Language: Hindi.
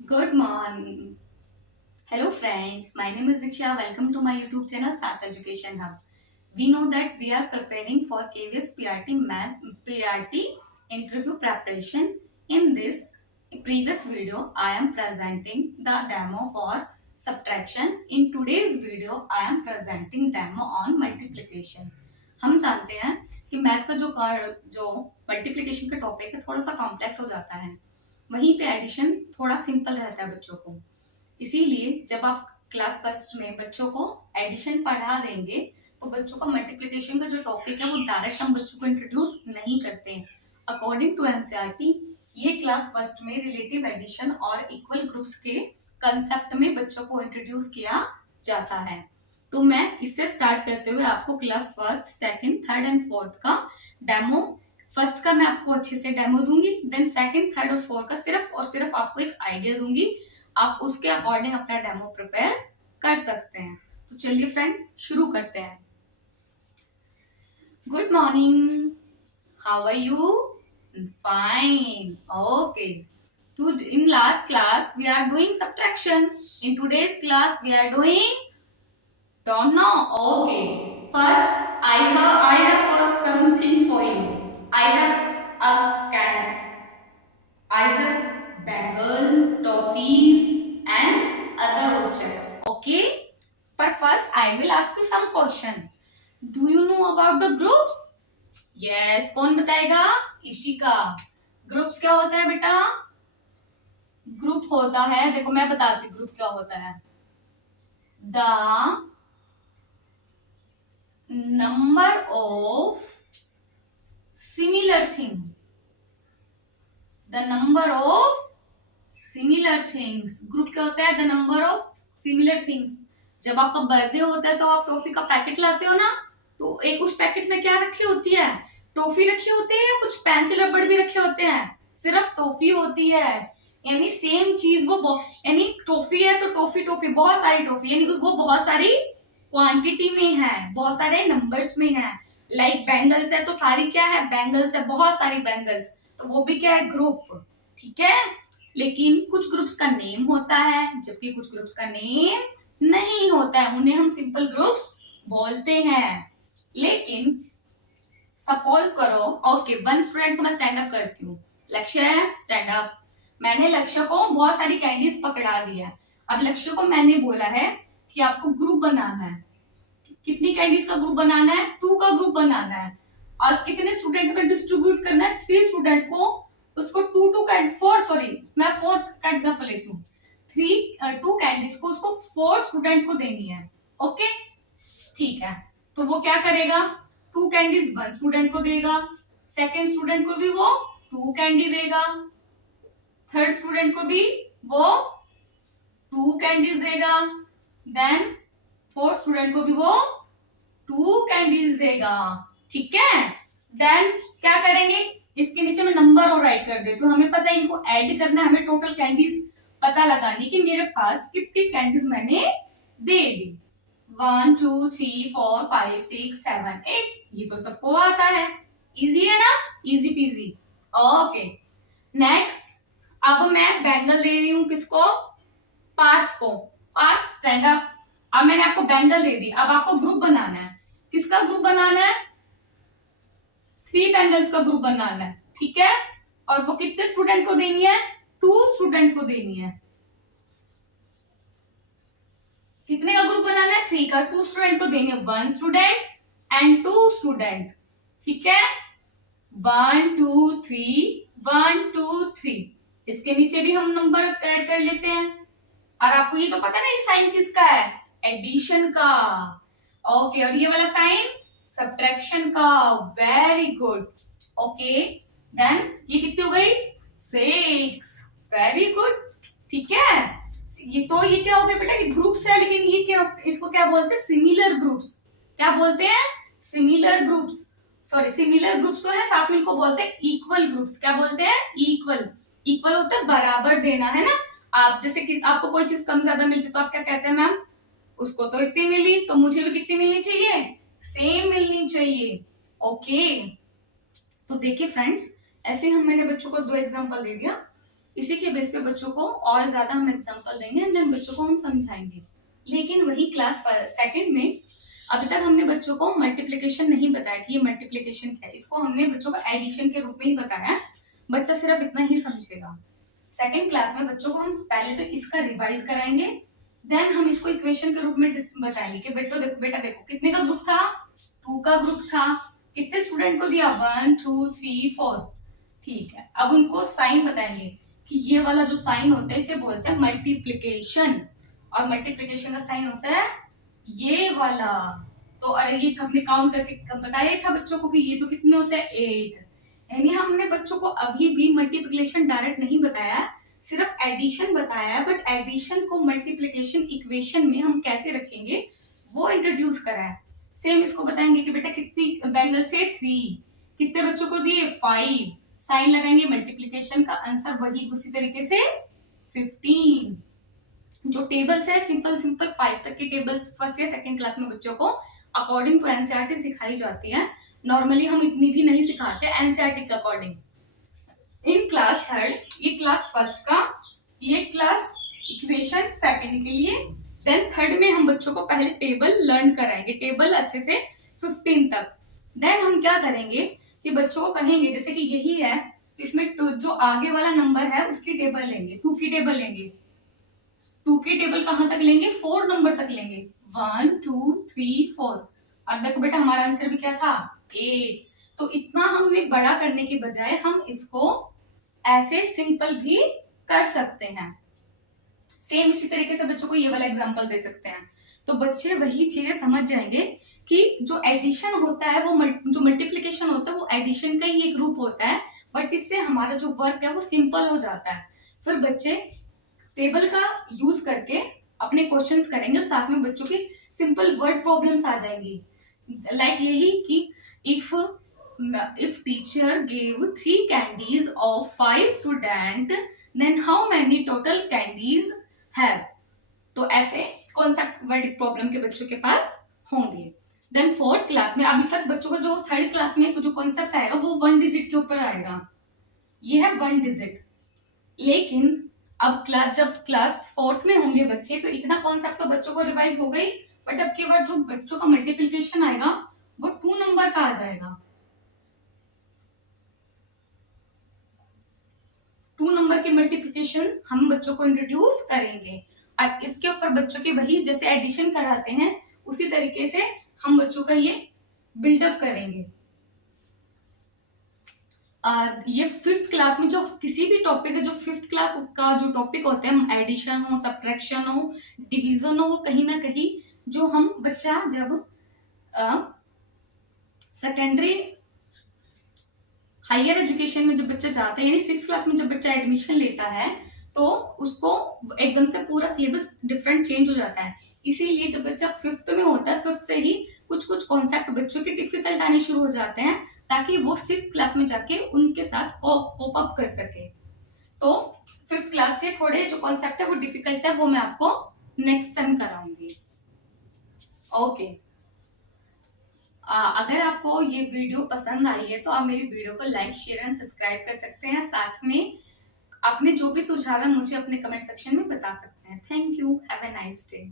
Good morning. Hello friends, my name is Diksha. Welcome to my YouTube channel Sat Education Hub. We know that we are preparing for KVS PRT math PRT interview preparation. In this previous video, I am presenting the demo for subtraction. In today's video, I am presenting demo on multiplication. हम जानते हैं कि मैथ का जो मल्टीप्लिकेशन का टॉपिक है थोड़ा सा कॉम्प्लेक्स हो जाता है, वहीं पे एडिशन थोड़ा सिंपल रहता है बच्चों को। इसीलिए जब आप क्लास फर्स्ट में बच्चों को एडिशन पढ़ा देंगे तो बच्चों का मल्टीप्लिकेशन का जो टॉपिक है वो डायरेक्ट हम बच्चों को इंट्रोड्यूस नहीं करते हैं। अकॉर्डिंग टू एनसीईआरटी ये क्लास फर्स्ट में रिलेटिव एडिशन और इक्वल ग्रुप्स के कंसेप्ट में बच्चों को इंट्रोड्यूस किया जाता है। तो मैं इससे स्टार्ट करते हुए आपको class first, second, third and fourth का डेमो, फर्स्ट का मैं आपको अच्छे से डेमो दूंगी, देन सेकंड, थर्ड और फोर्थ का सिर्फ और सिर्फ आपको एक आइडिया दूंगी। आप उसके अकॉर्डिंग अपना डेमो प्रिपेयर कर सकते हैं। तो चलिए फ्रेंड शुरू करते हैं। Good morning, how are you? Fine, okay. To in last class we are doing subtraction. In today's class we are doing don't know. Okay. First I have some things for you. I have a can. I have bangles, toffees, and other objects. Okay? But first, I will ask you some question. Do you know about the groups? Yes. कौन बताएगा? इशिका. ग्रुप्स क्या होता है बेटा? ग्रुप होता है, देखो मैं बताती हूँ ग्रुप क्या होता है। The number of similar thing, the number of similar things. Group क्या होता है? The number of similar things. जब आपका बर्थडे होता है तो आप टॉफी का पैकेट लाते हो ना, तो एक उस पैकेट में क्या रखी होती है? टॉफी रखी होती है या कुछ पेंसिल रबड़ भी रखे होते हैं? सिर्फ टॉफी होती है। यानी सेम चीज वो, यानी टॉफी है तो टॉफी टॉफी बहुत सारी टॉफी, यानी वो बहुत सारी क्वांटिटी में है, बहुत सारे नंबर्स में है। लाइक बैंगल्स है तो सारी क्या है? बैंगल्स है, बहुत सारी बैंगल्स, तो वो भी क्या है? ग्रुप। ठीक है। लेकिन कुछ ग्रुप्स का नेम होता है जबकि कुछ ग्रुप्स का नेम नहीं होता है, उन्हें हम सिंपल ग्रुप्स बोलते हैं। लेकिन सपोज करो, ओके, वन स्टूडेंट को मैं स्टैंड अप करती हूँ। लक्ष्य है स्टैंड अप। मैंने लक्ष्य को बहुत सारी कैंडीज पकड़ा दिया। अब लक्ष्य को मैंने बोला है कि आपको ग्रुप बनाना है। कितनी कैंडीज का ग्रुप बनाना है? 2 का ग्रुप बनाना है। और कितने स्टूडेंट में डिस्ट्रीब्यूट करना है? 3 स्टूडेंट को। उसको 4 सॉरी, मैं 4 का एग्जांपल लेती हूँ। 2 कैंडीज को उसको 4 स्टूडेंट को देनी है। ओके, ठीक है। तो वो क्या करेगा? 2 कैंडीज 1 स्टूडेंट को देगा, सेकेंड स्टूडेंट को भी वो 2 कैंडी देगा, थर्ड स्टूडेंट को भी वो 2 कैंडीज देगा, देन फोर्थ स्टूडेंट को भी वो 2 कैंडीज देगा। ठीक है। देन क्या करेंगे? इसके नीचे में नंबर और राइट कर देती हूँ। हमें पता है इनको ऐड करना है, हमें टोटल कैंडीज पता लगानी कि मेरे पास कितनी कैंडीज मैंने दे दी। 1 2 3 4 5 6 7 8, ये तो सबको आता है। इजी है ना? Easy peasy. Okay, next. अब मैं बैंगल दे रही हूँ किसको? पार्थ को। Parth stand up. अब मैंने आपको बैंगल दे दी, अब आपको ग्रुप बनाना है। किसका ग्रुप बनाना है? 3 बैंगल्स का ग्रुप बनाना है। ठीक है। और वो कितने स्टूडेंट को देनी है? 2 स्टूडेंट को देनी है। कितने का ग्रुप बनाना है? 3 का। 2 स्टूडेंट को देनी है, 1 स्टूडेंट एंड 2 स्टूडेंट। ठीक है। 1 2 3 1 2 3। इसके नीचे भी हम नंबर ऐड कर लेते हैं। और आपको ये तो पता नहीं साइन किसका है? एडिशन का। ओके, और ये वाला साइन सब्ट्रैक्शन का। Very good. ओके, देन ये कितनी हो गई? 6। Very good. ठीक है। ये क्या हो गया बेटा? कि ग्रुप्स है, लेकिन ये क्या, इसको क्या बोलते हैं? Similar groups. क्या बोलते हैं? Similar groups. Sorry, similar groups तो है, साथ में इनको बोलते हैं इक्वल ग्रुप्स। क्या बोलते हैं? इक्वल। इक्वल होता है बराबर देना, है ना? आप जैसे कि आपको कोई चीज कम ज्यादा मिलती तो आप क्या कहते हैं? मैम उसको तो इतनी मिली तो मुझे भी कितनी मिलनी चाहिए? सेम मिलनी चाहिए। ओके, तो देखिए फ्रेंड्स, ऐसे हम मैंने बच्चों को 2 एग्जांपल दे दिया। इसी के बेस पे बच्चों को और ज्यादा हम एग्जांपल देंगे एंड देन बच्चों को हम समझाएंगे। लेकिन वही क्लास सेकंड में अभी तक हमने बच्चों को मल्टीप्लिकेशन नहीं बताया कि ये मल्टीप्लिकेशन क्या है, इसको हमने बच्चों को एडिशन के रूप में ही बताया, बच्चा सिर्फ इतना ही समझेगा। सेकंड क्लास में बच्चों को हम पहले तो इसका रिवाइज कराएंगे, देन हम इसको इक्वेशन के रूप में बताएंगे कि बेटा देखो कितने का ग्रुप था, 2 का ग्रुप था, कितने स्टूडेंट को दिया, 1 2 3 4। ठीक है, अब उनको साइन बताएंगे कि ये वाला जो साइन होता है इसे बोलते हैं मल्टीप्लिकेशन, और मल्टीप्लिकेशन का साइन होता है ये वाला। तो अरे ये हमने काउंट करके बताया था बच्चों को कि ये तो कितने होते हैं 8, यानी हमने बच्चों को अभी भी मल्टीप्लिकेशन डायरेक्ट नहीं बताया, सिर्फ एडिशन बताया, बट एडिशन को मल्टीप्लिकेशन इक्वेशन में हम कैसे रखेंगे वो इंट्रोड्यूस करा है। सेम इसको बताएंगे कि बेटा कितनी बैंगल से 3, कितने बच्चों को दिए 5, साइन लगाएंगे मल्टीप्लिकेशन का, आंसर वही उसी तरीके से 15। जो टेबल्स है सिंपल 5 तक की टेबल्स फर्स्ट या सेकंड क्लास में बच्चों को अकॉर्डिंग टू एनसीईआरटी सिखाई जाती है। नॉर्मली हम इतनी भी नहीं सिखाते एनसीईआरटी के अकॉर्डिंग। इन क्लास थर्ड, ये क्लास फर्स्ट का, ये क्लास इक्वेशन सेकंड के लिए, देन थर्ड में हम बच्चों को पहले टेबल लर्न कराएंगे, टेबल अच्छे से 15 तक। देन हम क्या करेंगे कि बच्चों को कहेंगे जैसे कि यही है तो इसमें जो आगे वाला नंबर है उसकी टेबल लेंगे, 2 की टेबल लेंगे, 2 की टेबल कहां तक लेंगे, 4 नंबर तक लेंगे, 1 2 3 4। अब देखो बेटा हमारा आंसर भी क्या था 8। तो इतना हमने बड़ा करने के बजाय हम इसको ऐसे सिंपल भी कर सकते हैं। सेम इसी तरीके से बच्चों को ये वाला एग्जांपल दे सकते हैं। तो बच्चे वही चीजें समझ जाएंगे कि जो एडिशन होता है वो जो मल्टीप्लिकेशन होता है वो एडिशन का ही एक ग्रुप होता है, बट इससे हमारा जो वर्क है वो सिंपल हो जाता है। फिर बच्चे टेबल का यूज करके अपने क्वेश्चंस करेंगे और साथ में बच्चों की सिंपल वर्ड प्रॉब्लम्स आ जाएंगी, लाइक यही कि if teacher gave 3 candies of 5 student then how many total candies have। तो ऐसे कॉन्सेप्ट वर्ड प्रॉब्लम के बच्चों के पास होंगे। देन फोर्थ क्लास में अभी तक बच्चों का जो थर्ड क्लास में जो कॉन्सेप्ट आएगा वो 1 डिजिट के ऊपर आएगा, ये है 1 डिजिट। लेकिन अब जब क्लास फोर्थ में होंगे बच्चे तो इतना कॉन्सेप्ट तो बच्चों को रिवाइज हो गई, बट अब के बाद जो बच्चों का मल्टीप्लिकेशन आएगा वो 2 नंबर का आ जाएगा, 2 नंबर की मल्टीप्लिकेशन हम बच्चों को इंट्रोड्यूस करेंगे। और इसके ऊपर बच्चों के वही जैसे एडिशन कराते हैं उसी तरीके से हम बच्चों का ये बिल्डअप करेंगे। ये 5th क्लास में जो किसी भी टॉपिक है, जो 5th क्लास का जो टॉपिक होते हैं, एडिशन हो, सब्ट्रैक्शन हो, डिवीजन हो, कहीं ना कहीं जो हम बच्चा जब सेकेंडरी हायर एजुकेशन में जब बच्चा जाता है, यानी 6th क्लास में जब बच्चा एडमिशन लेता है तो उसको एकदम से पूरा सिलेबस डिफरेंट चेंज हो जाता है। इसीलिए जब बच्चा 5th में होता है 5th से ही कुछ कुछ कॉन्सेप्ट बच्चों के डिफिकल्ट आने शुरू हो जाते हैं ताकि वो 6th क्लास में जाके उनके साथ कोप अप कर सके। तो 5th क्लास के थोड़े जो कॉन्सेप्ट है वो डिफिकल्ट है, वो मैं आपको नेक्स्ट टाइम कराऊंगी। ओके, अगर आपको ये वीडियो पसंद आई है तो आप मेरी वीडियो को लाइक शेयर एंड सब्सक्राइब कर सकते हैं। साथ में आपने जो भी सुझाव है मुझे अपने कमेंट सेक्शन में बता सकते हैं। Thank you, have a nice day.